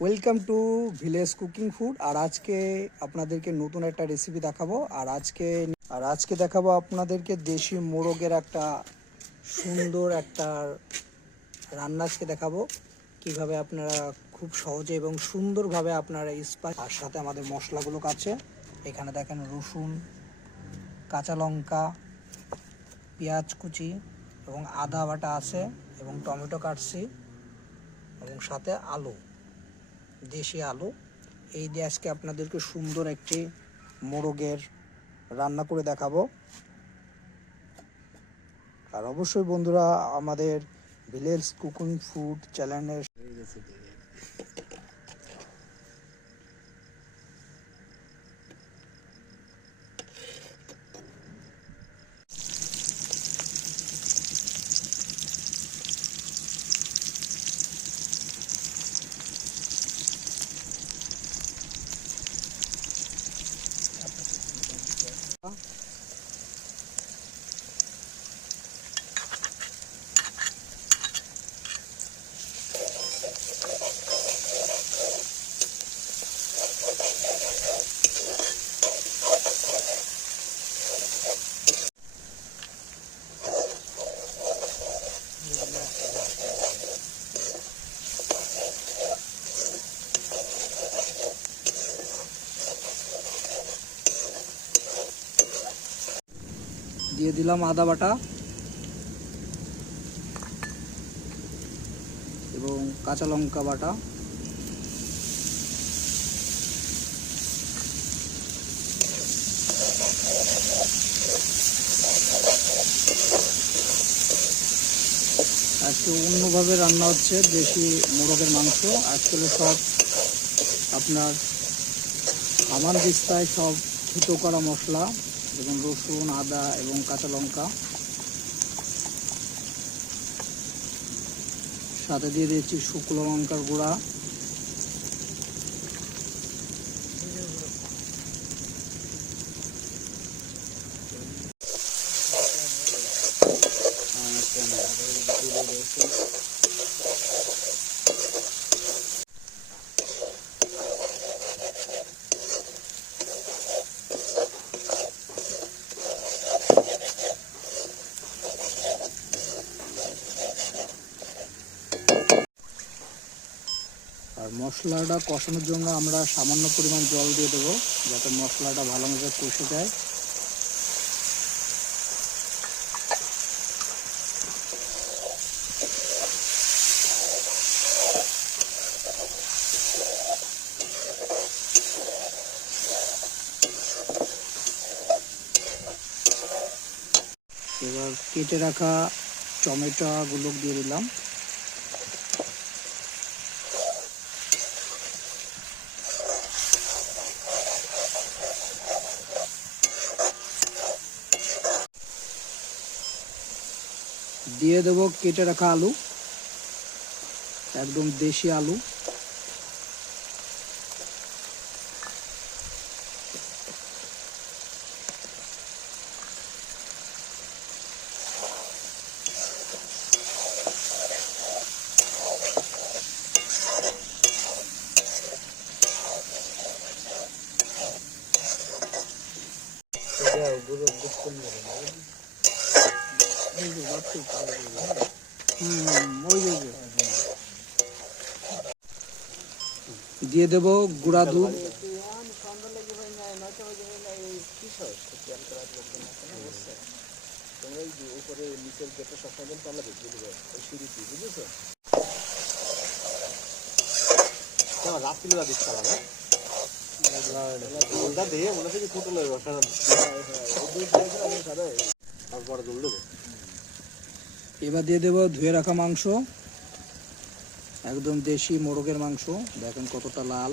Welcome to village cooking food আর আজকে আপনাদেরকে নতুন একটা রেসিপি দেখাবো। আর আজকে আর আজকে দেখাবো আপনাদেরকে দেশি মোরগের একটা সুন্দর একটা রান্না আজকে দেখাবো। কীভাবে আপনারা খুব সহজে এবং সুন্দরভাবে আপনারা স্পাইস আর সাথে আমাদের মশলাগুলো কাছে এখানে দেখেন রসুন, কাঁচা লঙ্কা, পেঁয়াজ কুচি এবং আদা বাটা আছে এবং টমেটো কাটছি এবং সাথে আলু। দেশি আলু। এই দিয়ে আজকে আপনাদেরকে সুন্দর একটি মোরগের রান্না করে দেখাবো। আর অবশ্যই বন্ধুরা আমাদের ভিলেজ কুকিং ফুড চ্যানেলের দিয়ে দিলাম আদা বাটা এবং কাঁচা লঙ্কা বাটা। আজকে অন্যভাবে রান্না হচ্ছে দেশি মোরগের মাংস। আজকে সব আপনার আমার বিস্তায় সব ফুটো করা মশলা। এবং রসুন আদা এবং কাঁচা লঙ্কা। সাথে দিয়ে দিয়েছি শুকনো লঙ্কার গুঁড়া। মশলাটা কষানোর জন্য আমরা সামান্য পরিমাণ জল দিয়ে দেবো, যাতে মশলাটা ভালোভাবে কষে যায়। এবার কেটে রাখা টমেটোগুলো দিয়ে দিলাম। দিয়ে দেবো কেটে রাখা আলু একদম দেশি আলু ওই যে। দিয়ে দেব গুঁড়া দুধ। রাত্রিবেলা খারাপ ওটা দিয়ে হচ্ছে ফুটো লাগবে তারপরে দুল দেবে এবার দিয়ে দেব ধুয়ে রাখা মাংস। একদম দেশি মোরগের মাংস। দেখেন কতটা লাল।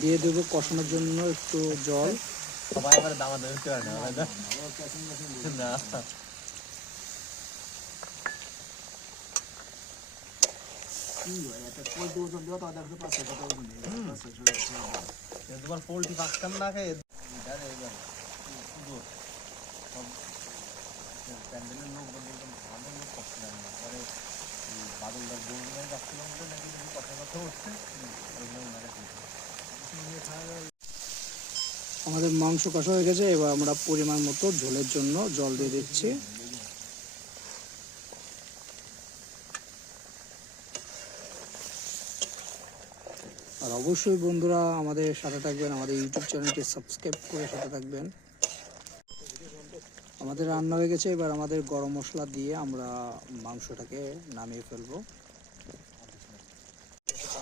দিয়ে দেবো কষানোর জন্য একটু জল। সবাই আবার দামা দামি করে না। না না। তোমার পোল্ট্রি পাকতাম না খেয়ে আমাদের মাংস কষা হয়ে গেছে, এবার আমরা পরিমাণ মতো ঝোলের জন্য জল দিয়ে দিচ্ছি। আর অবশ্যই বন্ধুরা আমাদের সাথে থাকবেন, আমাদের ইউটিউব চ্যানেলটি সাবস্ক্রাইব করে সাথে থাকবেন। আমাদের রান্না হয়ে গেছে, এবার আমাদের গরম মশলা দিয়ে আমরা মাংসটাকে নামিয়ে ফেলব।